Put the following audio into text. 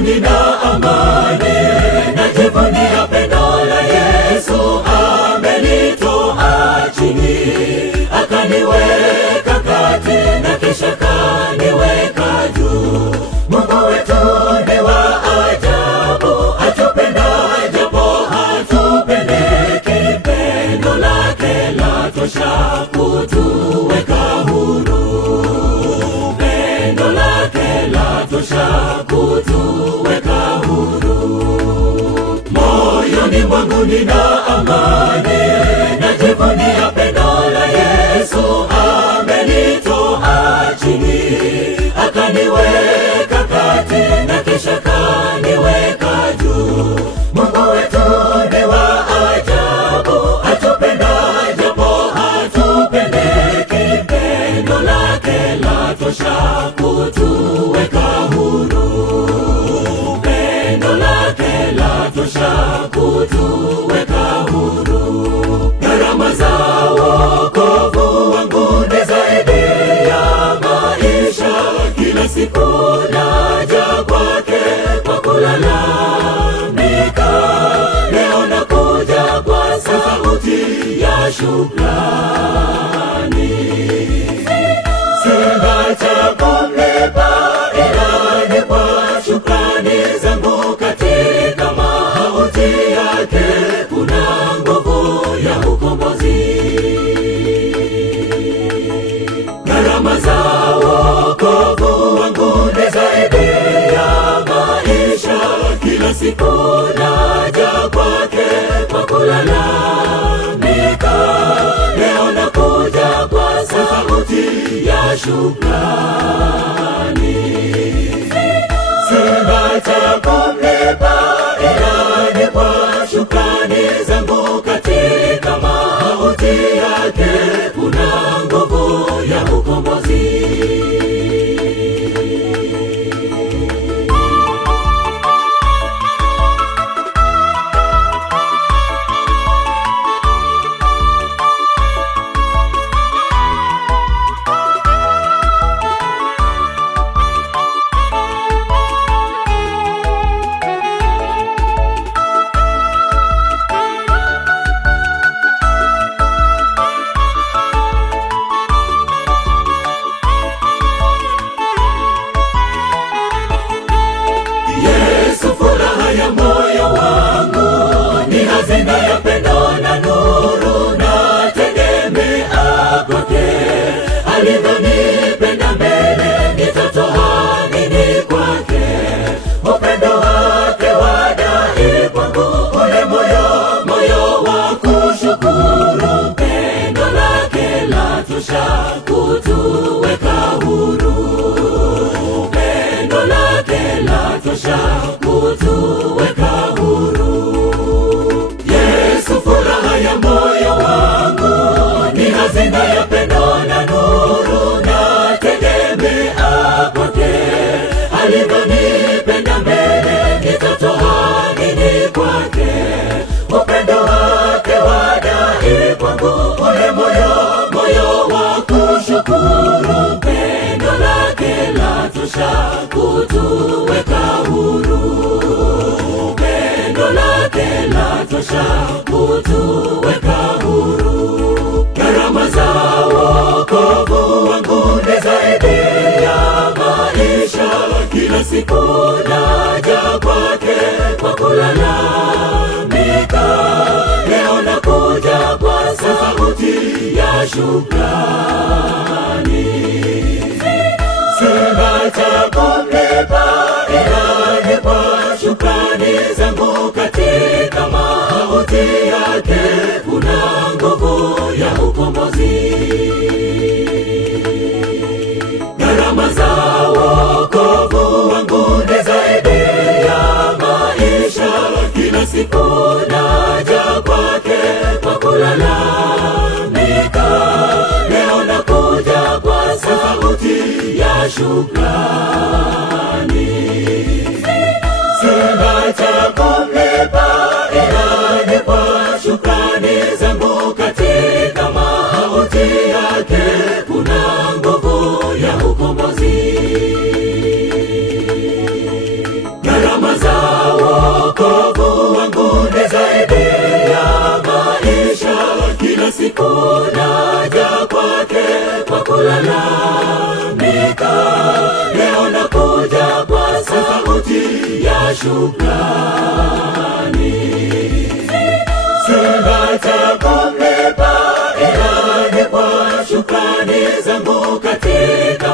nina amani, najivunia pendo la Yesu. Amenitoa chini akaniweka kati, na kisha kaniweka juu. Mungu wetu ni wa ajabu, atupenda japo hatupendeki. Pendo lake latosha kutuweka huru, pendo lake latosha kutuweka huru. Moyoni mwangu nina amani, najivunia pendo la Yesu. Amenitoa chini akaniweka kati, na kisha kaniweka juu. Mungu wetu ni wa ajabu, atupenda japo hatupendeki. Pendo lake latosha kutuweka huru, pendo lake latosha kutuweka huru. Gharama za wokovu wangu ni zaidi ya maisha. Kila siku naja kwake kwa kulalamika. Leo nakuja kwa sauti ya shukrani. Sina cha kumlipa ila ni kwa shukrani zangu. Katika mauti yake kuna nguvu ya ukombozi. Gharama za wokovu wangu ni zaidi ya maisha. Kila siku naja kwake kwa kulalamika. Leo nakuja kwa sauti ya shukrani. Sina cha kumlipa ila ni kwa shukrani zangu. Katika mauti yake kuna nguvu ya ukombozi. Ya moyo wangu ni hazina ya pendo na nuru, na tegemea kwake. Alivyonipenda mbele, nitatoa nini kwake? Upendo wake wadai kwangu, ule moyo wa kushukuru. Pendo lake latosha kutuweka huru, pendo lake latosha kutuweka huru. Yesu furaha ya moyo wangu, ni hazina ya pendo na nuru, na tegemea kwake. Alivyonipenda mbele, nitatoa nini kwake? Upendo wake wadai kwangu, ule moyo wa kushukuru. Pendo lake latosha kutuweka huru, pendo lake latosha kutuweka huru. Gharama za wokovu wangu ni zaidi ya maisha. Kila siku naja kwake kwa kulalamika. Leo nakuja kwa sauti ya shukrani. Sina cha kumlipa ila ni kwa shukrani zangu. Katika mauti yake kuna nguvu ya ukombozi. Gharama za wokovu wangu ni zaidi ya maisha. Kila siku naja kwake kwa kulalamika. Leo nakuja kwa sauti ya shukrani. Sina cha kumlipa ila ni kwa shukrani zangu. Katika mauti yake kuna nguvu ya ukombozi. kulalamika, leo nakuja kwa sauti ya shukrani. Sina cha kumlipa ila ni kwa shukrani zangu katika